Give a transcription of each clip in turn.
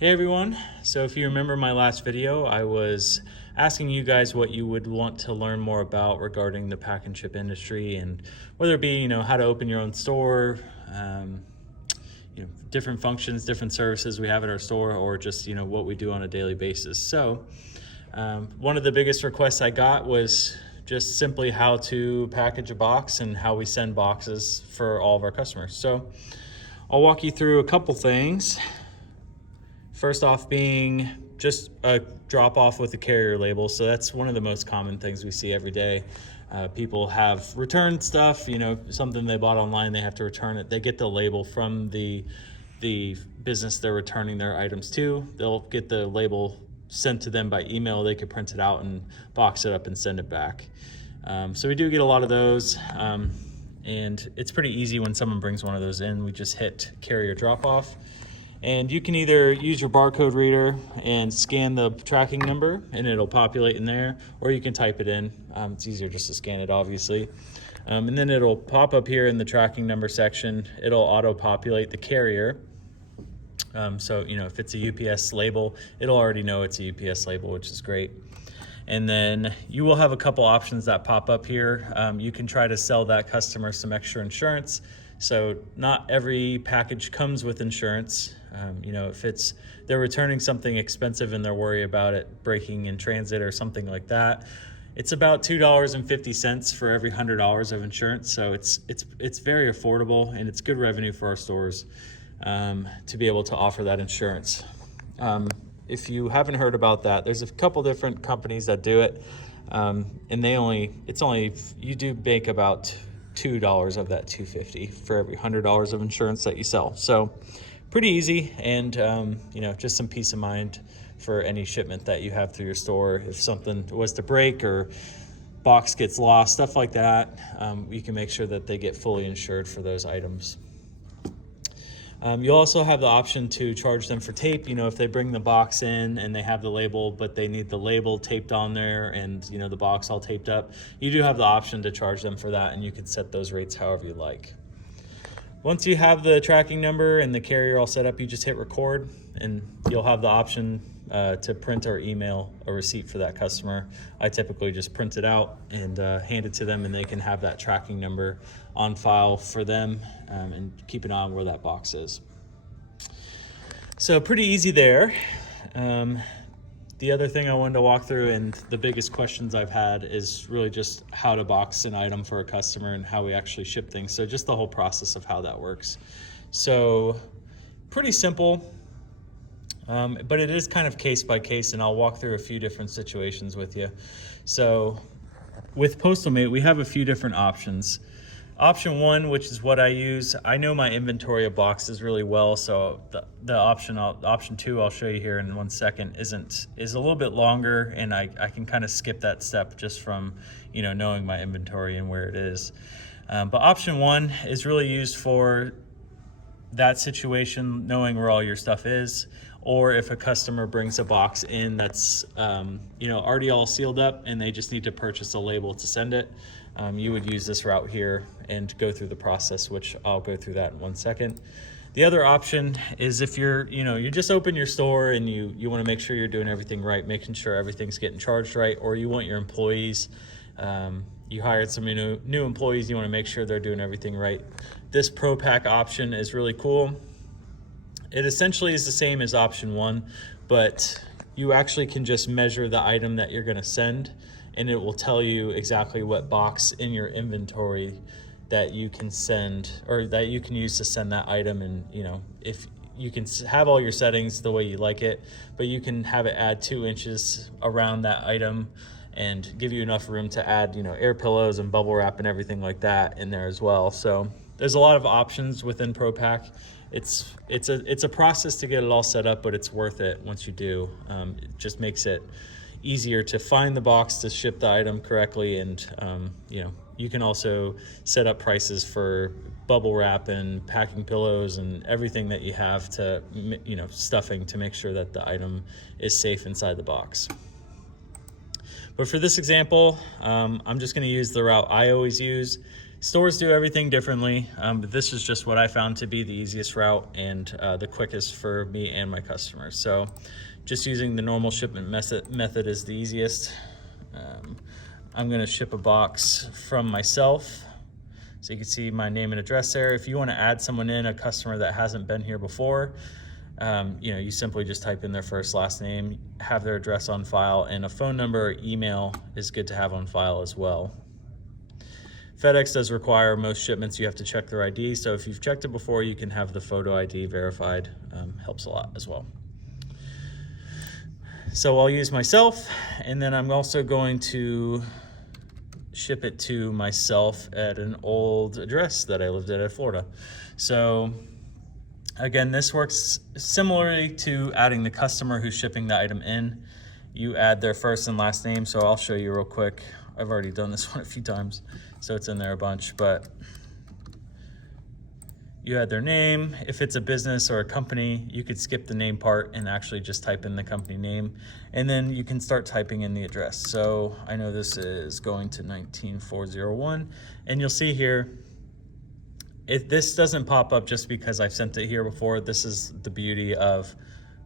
Hey everyone, so if you remember my last video, I was asking you guys what you would want to learn more about regarding the pack and ship industry, and whether it be, how to open your own store, different functions, different services we have at our store, or just, what we do on a daily basis. So one of the biggest requests I got was just simply how to package a box and how we send boxes for all of our customers. So I'll walk you through a couple things. First off being just a drop off with a carrier label. So that's one of the most common things we see every day. People have returned stuff, something they bought online, they have to return it. They get the label from the business they're returning their items to. They'll get the label sent to them by email. They could print it out and box it up and send it back. So we do get a lot of those. And it's pretty easy when someone brings one of those in. We just hit carrier drop off. And you can either use your barcode reader and scan the tracking number and it'll populate in there, or you can type it in. It's easier just to scan it, obviously. And then it'll pop up here in the tracking number section. It'll auto-populate the carrier. So, if it's a UPS label, it'll already know it's a UPS label, which is great. And then you will have a couple options that pop up here. You can try to sell that customer some extra insurance. So not every package comes with insurance. If they're returning something expensive and they're worried about it breaking in transit or something like that, it's about $2.50 for every $100 of insurance. So it's very affordable, and it's good revenue for our stores to be able to offer that insurance. If you haven't heard about that, there's a couple different companies that do it, and you do make about $2 of that $2.50 for every $100 of insurance that you sell. So pretty easy, and just some peace of mind for any shipment that you have through your store. If something was to break or box gets lost, stuff like that, you can make sure that they get fully insured for those items. You'll also have the option to charge them for tape. If they bring the box in and they have the label, but they need the label taped on there and, the box all taped up, you do have the option to charge them for that, and you can set those rates however you like. Once you have the tracking number and the carrier all set up, you just hit record, and you'll have the option to print or email a receipt for that customer. I typically just print it out and hand it to them, and they can have that tracking number on file for them and keep an eye on where that box is. So pretty easy there. The other thing I wanted to walk through, and the biggest questions I've had, is really just how to box an item for a customer and how we actually ship things. So just the whole process of how that works. So pretty simple. But it is kind of case by case, and I'll walk through a few different situations with you. So with Postal-Mate, we have a few different options. Option one, which is what I use, I know my inventory of boxes really well, so the option two I'll show you here in 1 second is a little bit longer, and I can kind of skip that step just from knowing my inventory and where it is. But option one is really used for that situation, knowing where all your stuff is, or if a customer brings a box in that's already all sealed up and they just need to purchase a label to send it, you would use this route here and go through the process, which I'll go through that in 1 second. The other option is if you just open your store and you want to make sure you're doing everything right, making sure everything's getting charged right, or you want your employees, you hired some new employees, you want to make sure they're doing everything right. This ProPack option is really cool. It essentially is the same as option one, but you actually can just measure the item that you're going to send, and it will tell you exactly what box in your inventory that you can send, or that you can use to send that item. And if you can have all your settings the way you like it, but you can have it add 2 inches around that item and give you enough room to add air pillows and bubble wrap and everything like that in there as well. So there's a lot of options within ProPack. It's a process to get it all set up, but it's worth it once you do. It just makes it easier to find the box to ship the item correctly, and you can also set up prices for bubble wrap and packing pillows and everything that you have to stuffing to make sure that the item is safe inside the box. But for this example, I'm just going to use the route I always use. Stores do everything differently, but this is just what I found to be the easiest route and the quickest for me and my customers. So just using the normal shipment method is the easiest. I'm gonna ship a box from myself. So you can see my name and address there. If you wanna add someone in, a customer that hasn't been here before, you simply just type in their first, last name, have their address on file, and a phone number or email is good to have on file as well. FedEx does require most shipments you have to check their ID, so if you've checked it before, you can have the photo ID verified. Helps a lot as well. So I'll use myself, and then I'm also going to ship it to myself at an old address that I lived at Florida. So again, this works similarly to adding the customer who's shipping the item in. You add their first and last name, so I'll show you real quick. I've already done this one a few times, so it's in there a bunch, but you add their name. If it's a business or a company, you could skip the name part and actually just type in the company name, and then you can start typing in the address. So I know this is going to 19401, and you'll see here, this doesn't pop up just because I've sent it here before. This is the beauty of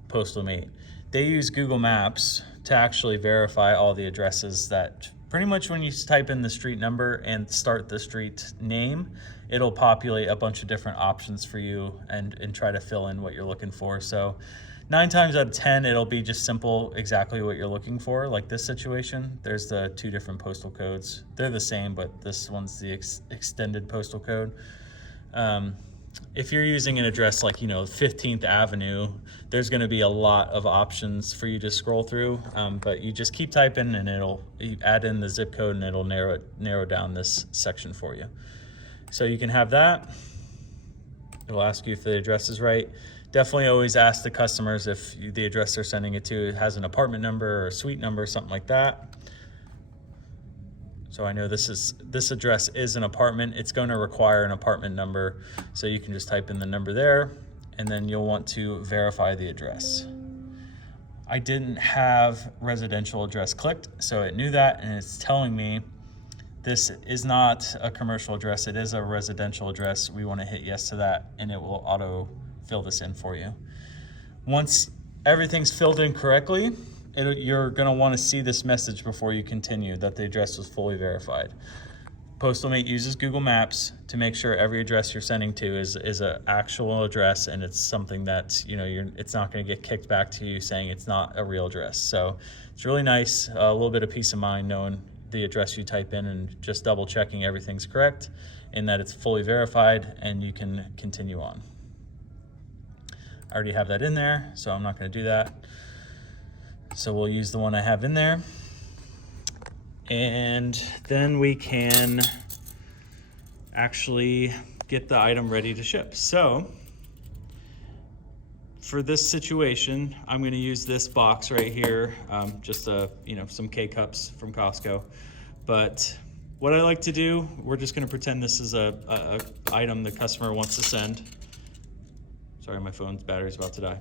Postal-Mate. They use Google Maps to actually verify all the addresses that pretty much when you type in the street number and start the street name, it'll populate a bunch of different options for you and try to fill in what you're looking for. So 9 times out of 10, it'll be just simple, exactly what you're looking for. Like this situation, there's the 2 different postal codes. They're the same, but this one's the extended postal code. If you're using an address like 15th Avenue, there's going to be a lot of options for you to scroll through, but you just keep typing and you add in the zip code and it'll narrow down this section for you. So you can have that. It'll ask you if the address is right. Definitely always ask the customers if the address they're sending it to has an apartment number or a suite number, something like that. So I know this address is an apartment. It's going to require an apartment number. So you can just type in the number there, and then you'll want to verify the address. I didn't have residential address clicked, so it knew that, and it's telling me this is not a commercial address. It is a residential address. We want to hit yes to that, and it will auto fill this in for you. Once everything's filled in correctly, you're going to want to see this message before you continue that the address was fully verified. Postal-Mate uses Google Maps to make sure every address you're sending to is an actual address, and it's something that it's not going to get kicked back to you saying it's not a real address. So it's really nice, a little bit of peace of mind knowing the address you type in and just double checking everything's correct and that it's fully verified, and you can continue on. I already have that in there, so I'm not going to do that. So we'll use the one I have in there, and then we can actually get the item ready to ship. So for this situation, I'm going to use this box right here, just some K-cups from Costco. But what I like to do, we're just going to pretend this is a item the customer wants to send. Sorry, my phone's battery's about to die.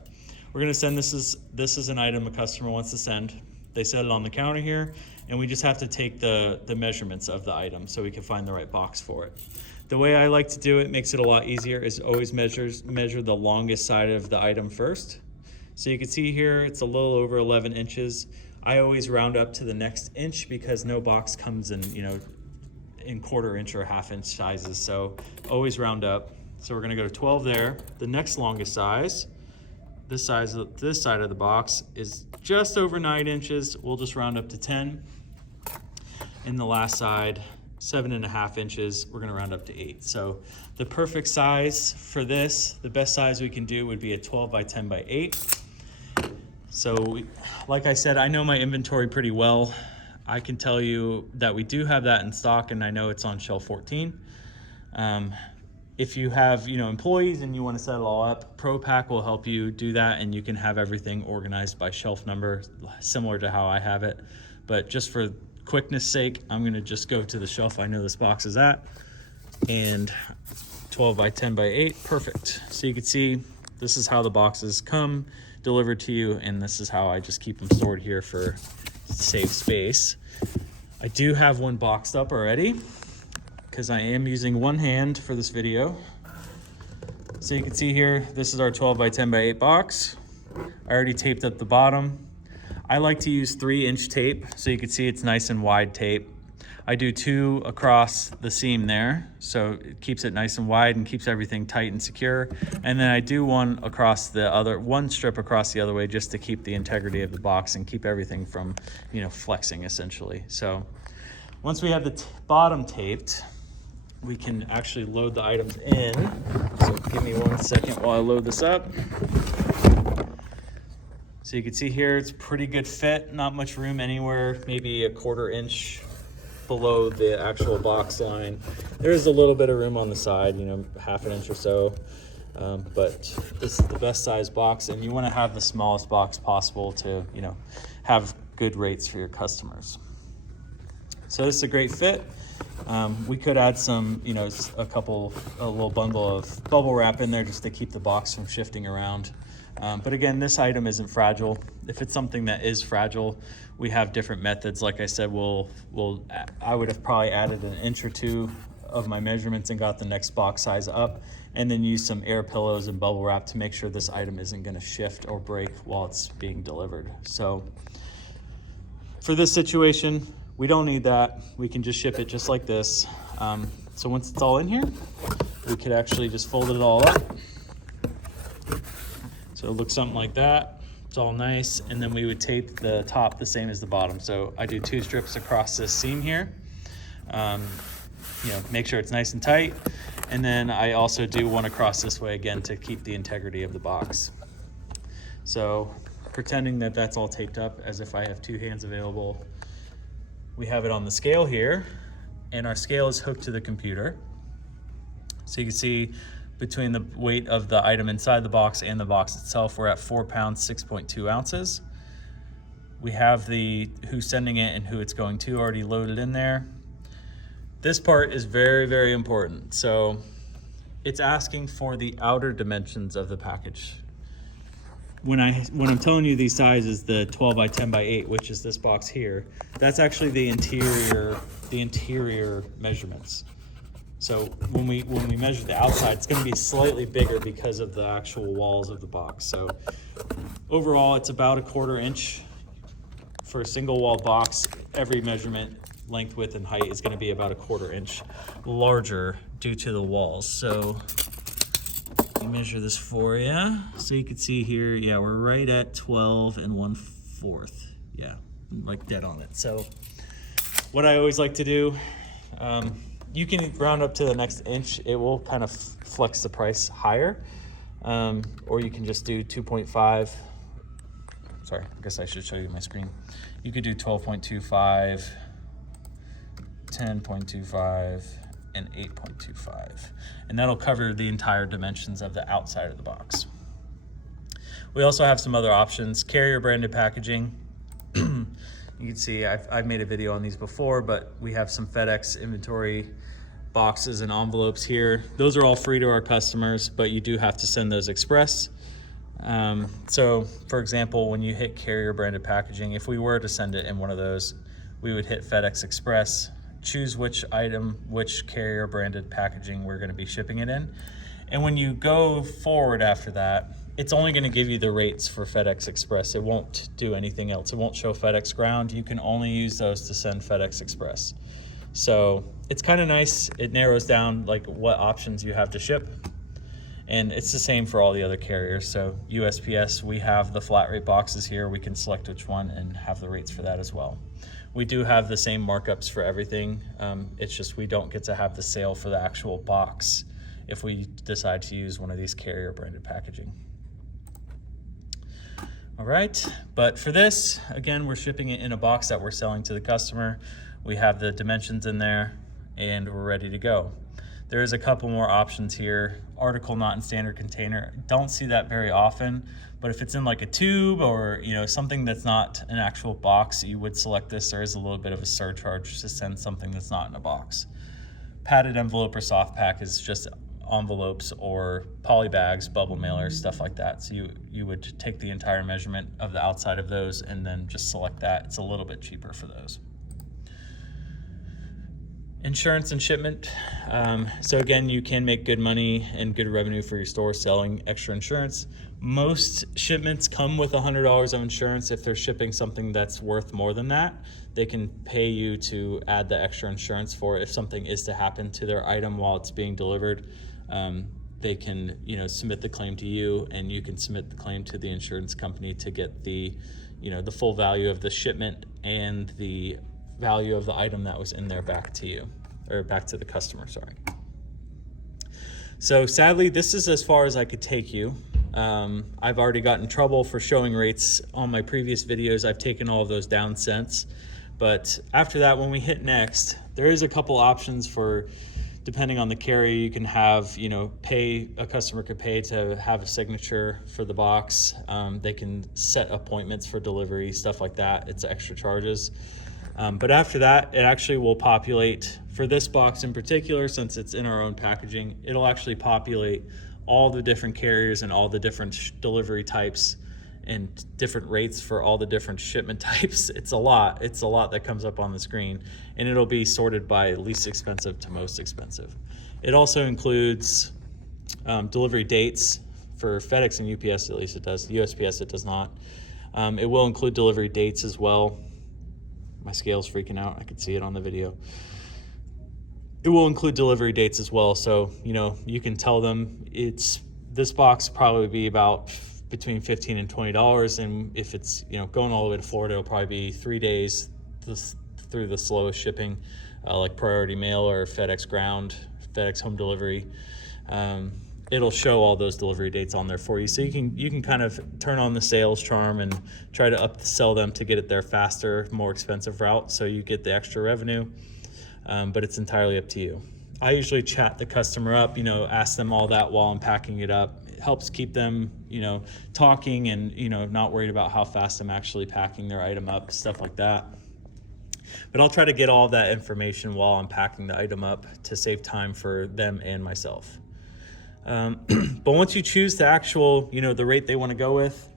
We're gonna send this is an item a customer wants to send. They set it on the counter here, and we just have to take the measurements of the item so we can find the right box for it. The way I like to do it makes it a lot easier is always measure the longest side of the item first. So you can see here it's a little over 11 inches. I always round up to the next inch because no box comes in in 1/4 inch or 1/2 inch sizes. So always round up. So we're gonna go to 12 there. The next longest size. This side of the box is just over 9 inches. We'll just round up to 10. And the last side, 7.5 inches. We're gonna round up to 8. So the perfect size for this, the best size we can do would be a 12 by 10 by 8. So like I said, I know my inventory pretty well. I can tell you that we do have that in stock, and I know it's on shelf 14. If you have employees and you want to set it all up, ProPack will help you do that, and you can have everything organized by shelf number, similar to how I have it. But just for quickness sake, I'm going to just go to the shelf I know this box is at, and 12 by 10 by 8, perfect. So you can see this is how the boxes come delivered to you, and this is how I just keep them stored here for save space. I do have one boxed up already. because I am using one hand for this video. So you can see here, this is our 12 by 10 by 8 box. I already taped up the bottom. I like to use 3-inch tape, so you can see it's nice and wide tape. I do 2 across the seam there, so it keeps it nice and wide and keeps everything tight and secure. And then I do one strip across the other way, just to keep the integrity of the box and keep everything from, flexing essentially. So once we have the bottom taped, we can actually load the items in. So give me 1 second while I load this up. So you can see here, it's pretty good fit, not much room anywhere, maybe a 1/4 inch below the actual box line. There is a little bit of room on the side, 1/2 inch or so, but this is the best size box, and you want to have the smallest box possible to, have good rates for your customers. So this is a great fit. We could add some, a little bundle of bubble wrap in there just to keep the box from shifting around. But again, this item isn't fragile. If it's something that is fragile, we have different methods. Like I said, I would have probably added 1 inch or 2 of my measurements and got the next box size up, and then use some air pillows and bubble wrap to make sure this item isn't going to shift or break while it's being delivered. So for this situation, we don't need that. We can just ship it just like this. So once it's all in here, we could actually just fold it all up. So it looks something like that. It's all nice. And then we would tape the top the same as the bottom. So I do 2 strips across this seam here. Make sure it's nice and tight. And then I also do one across this way again to keep the integrity of the box. So pretending that that's all taped up as if I have 2 hands available, we have it on the scale here, and our scale is hooked to the computer. So you can see between the weight of the item inside the box and the box itself, we're at 4 pounds, 6.2 ounces. We have who's sending it and who it's going to already loaded in there. This part is very, very important. So it's asking for the outer dimensions of the package. When I'm telling you these sizes, the 12 by 10 by 8, which is this box here, that's actually the interior measurements. So when we measure the outside, it's going to be slightly bigger because of the actual walls of the box. So overall, it's about a 1/4 inch for a single wall box. Every measurement, length, width, and height is going to be about a 1/4 inch larger due to the walls. So let me measure this for you. So you can see here, yeah, we're right at 12 1/4. Yeah, like dead on it. So what I always like to do, you can round up to the next inch. It will kind of flex the price higher. Or you can just do 2.5. Sorry, I guess I should show you my screen. You could do 12.25, 10.25, and 8.25. And that'll cover the entire dimensions of the outside of the box. We also have some other options. Carrier branded packaging. You can see I've made a video on these before, but we have some FedEx inventory boxes and envelopes here. Those are all free to our customers, but you do have to send those express. So for example, when you hit carrier branded packaging, if we were to send it in one of those, we would hit FedEx Express, choose which item, which carrier branded packaging we're going to be shipping it in. And when you go forward after that, it's only going to give you the rates for FedEx Express. It won't do anything else. It won't show FedEx Ground. You can only use those to send FedEx Express. So it's kind of nice. It narrows down like what options you have to ship. And it's the same for all the other carriers. So USPS, we have the flat rate boxes here. We can select which one and have the rates for that as well. We do have the same markups for everything. It's just we don't get to have the sale for the actual box if we decide to use one of these carrier branded packaging. All right, but for this, again, we're shipping it in a box that we're selling to the customer. We have the dimensions in there and we're ready to go. There is a couple more options here. Article not in standard container. Don't see that very often, but if it's in like a tube or something that's not an actual box, you would select this. There is a little bit of a surcharge to send something that's not in a box. Padded envelope or soft pack is just envelopes or poly bags, bubble mailers, stuff like that. So you would take the entire measurement of the outside of those and then just select that. It's a little bit cheaper for those. Insurance and shipment. So again, you can make good money and good revenue for your store selling extra insurance. Most shipments come with $100 of insurance. If they're shipping something that's worth more than that, they can pay you to add the extra insurance for it. If something is to happen to their item while it's being delivered, they can, submit the claim to you, and you can submit the claim to the insurance company to get the full value of the shipment and the value of the item that was in there back to you, or back to the customer, sorry. So sadly, this is as far as I could take you. I've already gotten in trouble for showing rates on my previous videos. I've taken all of those down since. But after that, when we hit next, there is a couple options for, depending on the carrier, you can have, a customer could pay to have a signature for the box. They can set appointments for delivery, stuff like that. It's extra charges. But after that, it actually will populate, for this box in particular, since it's in our own packaging, it'll actually populate all the different carriers and all the different delivery types and different rates for all the different shipment types. It's a lot that comes up on the screen, and it'll be sorted by least expensive to most expensive. It also includes delivery dates for FedEx and UPS, at least it does. USPS, it does not. It will include delivery dates as well. My scale's freaking out. I can see it on the video. It will include delivery dates as well. So, you can tell them this box will probably be about between $15 and $20. And if it's, going all the way to Florida, it'll probably be 3 days through the slowest shipping, like Priority Mail or FedEx Ground, FedEx Home Delivery. It'll show all those delivery dates on there for you. So you can kind of turn on the sales charm and try to upsell them to get it there faster, more expensive route, so you get the extra revenue. But it's entirely up to you. I usually chat the customer up, ask them all that while I'm packing it up. It helps keep them, talking and, not worried about how fast I'm actually packing their item up, stuff like that. But I'll try to get all that information while I'm packing the item up to save time for them and myself. But once you choose the actual, the rate they want to go with,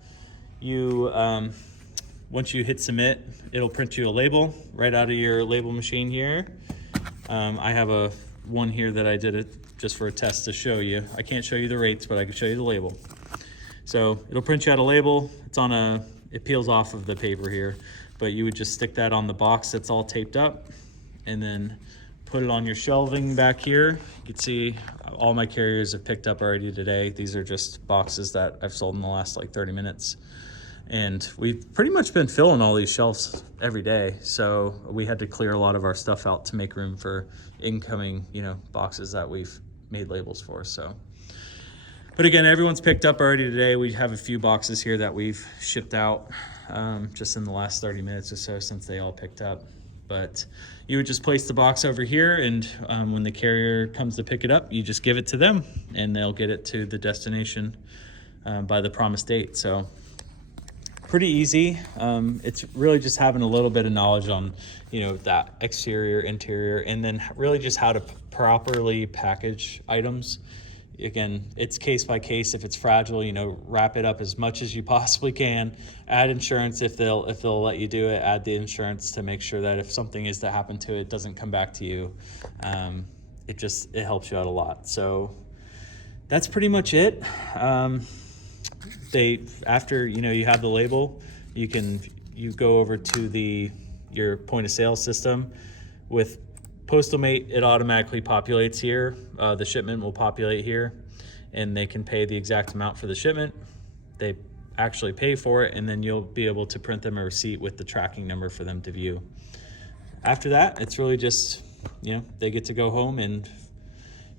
once you hit submit, it'll print you a label right out of your label machine here. I have one here that I did it just for a test to show you. I can't show you the rates, but I can show you the label. So it'll print you out a label. It peels off of the paper here, but you would just stick that on the box that's all taped up, and then put it on your shelving back here. You can see all my carriers have picked up already today. These are just boxes that I've sold in the last 30 minutes. And we've pretty much been filling all these shelves every day. So we had to clear a lot of our stuff out to make room for incoming, boxes that we've made labels for. So, but again, everyone's picked up already today. We have a few boxes here that we've shipped out just in the last 30 minutes or so since they all picked up. But you would just place the box over here, and when the carrier comes to pick it up, you just give it to them, and they'll get it to the destination by the promised date. So pretty easy. It's really just having a little bit of knowledge on, that exterior, interior, and then really just how to properly package items. Again, it's case by case. If it's fragile, wrap it up as much as you possibly can. Add insurance if they'll let you do it. Add the insurance to make sure that if something is to happen to it, it doesn't come back to you. It helps you out a lot. So that's pretty much it. After you have the label, you go over to your point of sale system. With Postalmate, it automatically populates here. The shipment will populate here, and they can pay the exact amount for the shipment. They actually pay for it, and then you'll be able to print them a receipt with the tracking number for them to view. After that, it's really just, they get to go home and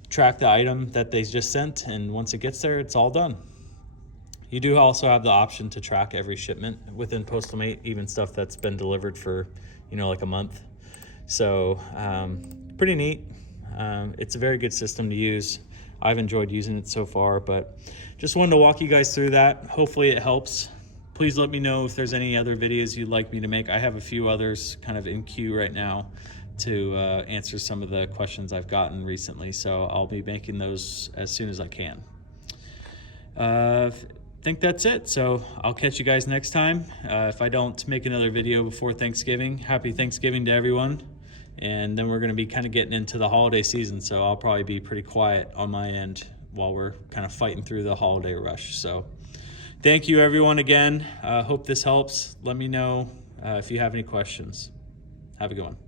track the item that they just sent, and once it gets there, it's all done. You do also have the option to track every shipment within Postalmate, even stuff that's been delivered for, like a month. So pretty neat. It's a very good system to use. I've enjoyed using it so far, but just wanted to walk you guys through that. Hopefully it helps. Please let me know if there's any other videos you'd like me to make. I have a few others kind of in queue right now to answer some of the questions I've gotten recently. So I'll be making those as soon as I can. I think that's it. So I'll catch you guys next time. If I don't make another video before Thanksgiving, happy Thanksgiving to everyone. And then we're going to be kind of getting into the holiday season, so I'll probably be pretty quiet on my end while we're kind of fighting through the holiday rush. So thank you everyone again. Hope this helps. Let me know if you have any questions. Have a good one.